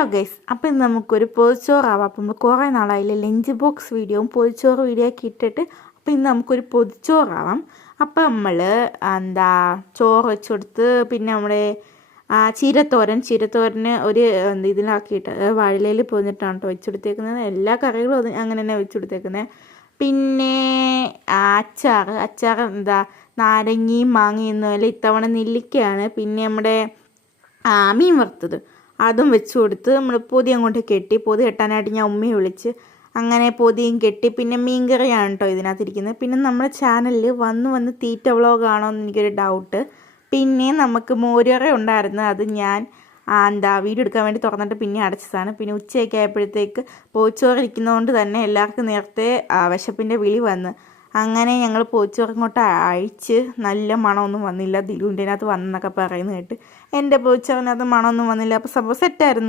Hello guys, അപ്പം ഇന്ന് നമുക്കൊരു പൊതിച്ചോറാവാം. അപ്പം നമ്മൾ കുറേ നാളായില്ലേ ലഞ്ച് ബോക്സ് വീഡിയോയും പൊതിച്ചോറ് വീഡിയോ ഒക്കെ ഇട്ടിട്ട്. അപ്പം ഇന്ന് നമുക്കൊരു പൊതിച്ചോറാവാം. അപ്പം നമ്മൾ ചോറ് വെച്ച് കൊടുത്ത് പിന്നെ നമ്മുടെ ചീരത്തോരന് ഒരു ഇതിലാക്കിയിട്ട് വാഴയിലയിൽ പൊതിഞ്ഞിട്ടാണ് കേട്ടോ വെച്ച് കൊടുത്തേക്കുന്നത്. എല്ലാ കറികളും അത് അങ്ങനെ തന്നെ വെച്ച് കൊടുത്തേക്കുന്നത്. പിന്നെ അച്ചാർ നാരങ്ങയും മാങ്ങയൊന്നും അല്ല, ഇത്തവണ നെല്ലിക്കയാണ്. പിന്നെ നമ്മുടെ മീൻ വറുത്തത് അതും വെച്ച് കൊടുത്ത് നമ്മൾ പൊതി അങ്ങോട്ട് കെട്ടി. പൊതി കെട്ടാനായിട്ട് ഞാൻ ഉമ്മയെ വിളിച്ച് അങ്ങനെ പൊതിയും കെട്ടി. പിന്നെ മീൻ കറിയാണ് കേട്ടോ ഇതിനകത്തിരിക്കുന്നത്. പിന്നെ നമ്മുടെ ചാനലിൽ വന്ന് തീറ്റ വ്ളോഗാണോ എന്ന് എനിക്കൊരു ഡൗട്ട്. പിന്നെ നമുക്ക് മോരുകറി ഉണ്ടായിരുന്നു, അത് ഞാൻ വീഡിയോ എടുക്കാൻ വേണ്ടി തുറന്നിട്ട് പിന്നെ അടച്ചതാണ്. പിന്നെ ഉച്ചയൊക്കെ ആയപ്പോഴത്തേക്ക് പോച്ചോറ് ഇരിക്കുന്നതുകൊണ്ട് തന്നെ എല്ലാവർക്കും നേരത്തെ വിശപ്പിൻ്റെ വിളി വന്ന് അങ്ങനെ ഞങ്ങൾ പോച്ചോറ് ഇങ്ങോട്ട് അഴിച്ച്. നല്ല മണമൊന്നും വന്നില്ല, ദിലുവിൻ്റെ അതിനകത്ത് വന്നെന്നൊക്കെ പറയുന്നത് കേട്ട്. എൻ്റെ പോച്ചോറിനകത്ത് മണമൊന്നും വന്നില്ല. അപ്പോൾ സംഭവം സെറ്റായിരുന്നു.